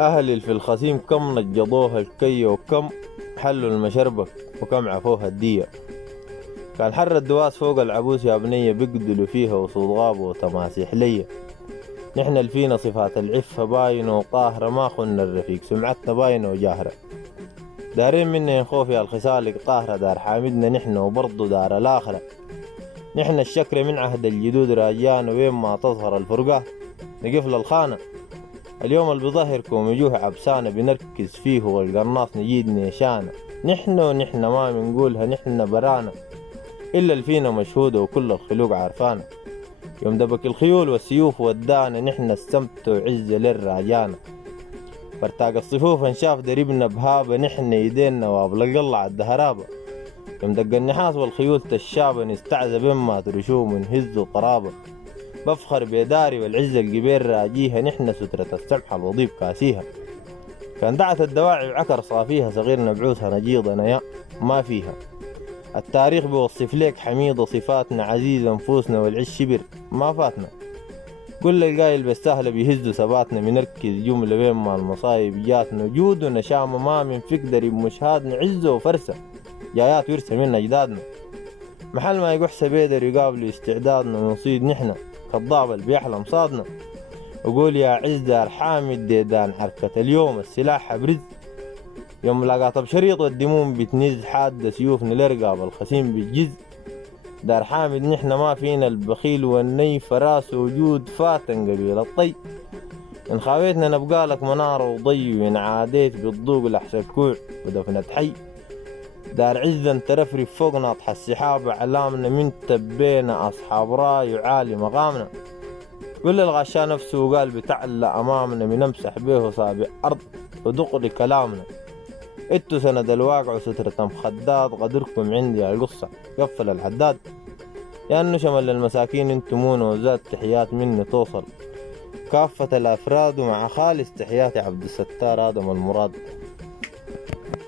أهلي في الخسيم كم نجضوها الكي وكم حلوا المشربة وكم عفوها الدية. كان حر الدواس فوق العبوس يا بنية بيقدلوا فيها وصوت غاب وتماسيح ليا. نحن الفينا صفات العفة باينة وقاهرة ما خن الرفيق سمعتنا باينة وجاهرة. دارين منا خوف يا الخصالق قاهرة دار حامدنا نحن وبرضو دار الآخرة. نحن الشكر من عهد الجدود راجانا وين ما تظهر الفرقة نقف للخانة. اليوم اللي بظهركم وجوه عبسانة بنركز فيه والقرناص نجيد نيشانة. نحن ونحن ما بنقولها نحن برانا إلا الفينا مشهودة وكل الخلوق عارفانا. يوم دبك الخيول والسيوف ودانا نحن السمت وعزة للراجانا. فرتاق الصفوف انشاف دربنا بهابة نحن يدينا وابل القلع الدهرابة. يوم دق النحاس والخيول تشابة نستعذب بما ترشوه من هز وطرابة. بفخر بيداري والعزة القبير راجيها نحن سترة السمحة الوضيب كاسيها. كان دعت الدواعي وعكر صافيها صغيرنا بعوسها نجيضنا يا ما فيها. التاريخ بيوصف ليك حميدة صفاتنا عزيزة نفوسنا والعش شبر ما فاتنا. كل القايل بالسهلة بيهزوا ثباتنا بنركز جملة بين ما المصايب جاتنا جود ونشامة ما من فقدر بمشهادنا عزة وفرسة جايات ورثة من أجدادنا. محل ما يقح سبيدر يقابلوا استعدادنا ونصيد نحن كالضعب اللي بيحلم صادنا. وقول يا عز دار حامد ديدان حركة اليوم السلاح برز. يوم لقاط بشريط والدموم بتنز حاد سيوفنا لرقاب الخسيم بالجز. دار حامد نحن ما فينا البخيل والني فراس وجود فاتن قبيل الطي. إن خاويتنا نبقالك منارة وضي وإن عاديت بالضوق لحش الكوع ودفنة حي. دار عزا ترفرف فوق ناطح السحاب علامنا من تبينا أصحاب راي وعالي مقامنا. كل الغشا نفسه وقال بتعلى أمامنا من نمسح به صابع أرض ودقر كلامنا. إتو سند الواقع وسترة مخدات قدركم عندي القصة قفل الحداد. يا أنه شمل المساكين انتمون وزاد تحيات مني توصل كافة الأفراد ومع خالص تحياتي عبد الستار آدم المراد.